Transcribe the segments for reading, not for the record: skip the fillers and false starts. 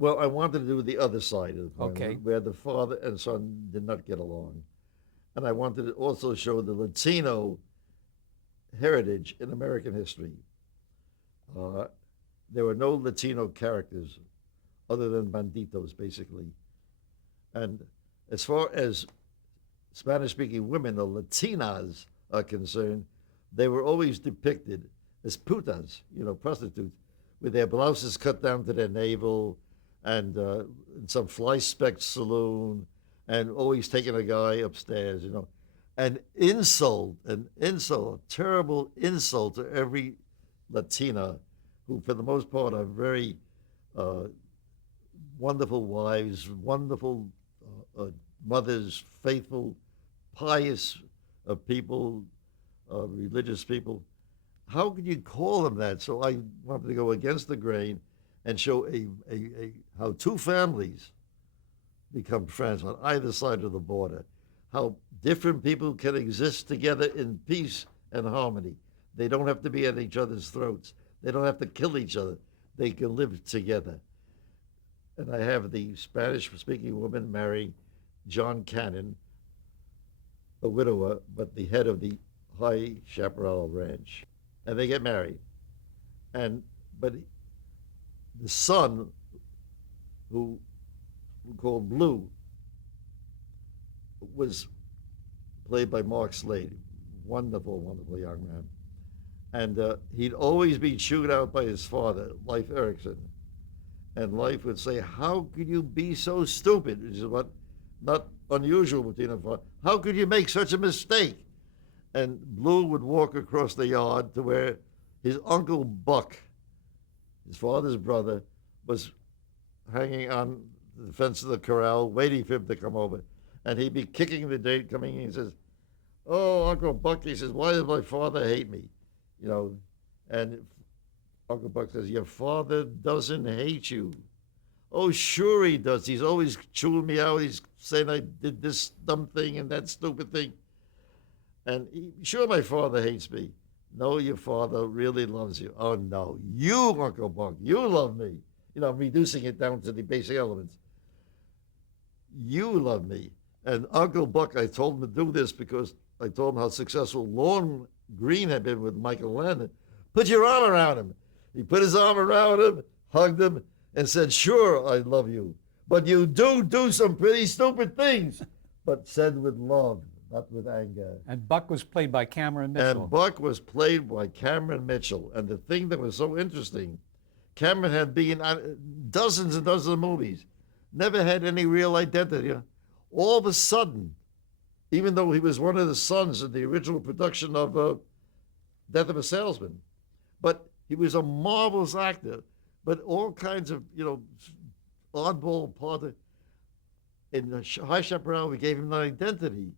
Well, I wanted to do the other side of the coin, Okay. where the father and son did not get along. And I wanted to also show the Latino heritage in American history. Uh, there were no Latino characters other than banditos, basically. And as far as Spanish speaking women, the Latinas, are concerned, they were always depicted as putas, prostitutes, with their blouses cut down to their navel and in some fly specked saloon and always taking a guy upstairs. An insult, a terrible insult to every Latina who, for the most part, are very uh, wonderful wives, wonderful mothers, faithful, pious people, religious people. How could you call them that? So I wanted to go against the grain and show how two families become friends on either side of the border, how different people can exist together in peace and harmony. They don't have to be at each other's throats. They don't have to kill each other. They can live together. And I have the Spanish-speaking woman marrying John Cannon, a widower, but the head of the High Chaparral Ranch. And they get married. But the son, who we called Blue, was played by Mark Slade, wonderful, wonderful young man. And he'd always be chewed out by his father, Leif Erikson. And Leif would say, "How could you be so stupid?" Which is what not unusual between a father. "How could you make such a mistake?" And Blue would walk across the yard to where his uncle Buck, his father's brother, was hanging on the fence of the corral, waiting for him to come over. And he'd be kicking the gate, coming in. He says, "Oh, Uncle Buck," he says, "why does my father hate me?" And Uncle Buck says, "Your father doesn't hate you." "Oh, sure he does. He's always chewing me out. He's saying I did this dumb thing and that stupid thing. Sure, my father hates me." "No, your father really loves you." "Oh, no, you, Uncle Buck, you love me." I'm reducing it down to the basic elements. "You love me." And Uncle Buck, I told him to do this because I told him how successful Lorne Green had been with Michael Landon. "Put your arm around him." He put his arm around him, hugged him, and said, "Sure, I love you. But you do some pretty stupid things," but said with love, not with anger. And Buck was played by Cameron Mitchell. And Buck was played by Cameron Mitchell. And the thing that was so interesting, Cameron had been in dozens and dozens of movies, never had any real identity. All of a sudden, even though he was one of the sons in the original production of Death of a Salesman, but he was a marvelous actor, but all kinds of, oddball part. In High Chaparral, we gave him an identity.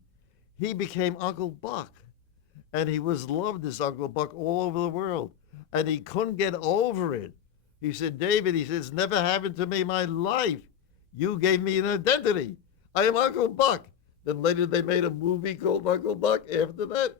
He became Uncle Buck, and he was loved as Uncle Buck all over the world, and he couldn't get over it. He said, "David," he says, "never happened to me in my life. You gave me an identity. I am Uncle Buck." Then later they made a movie called Uncle Buck after that.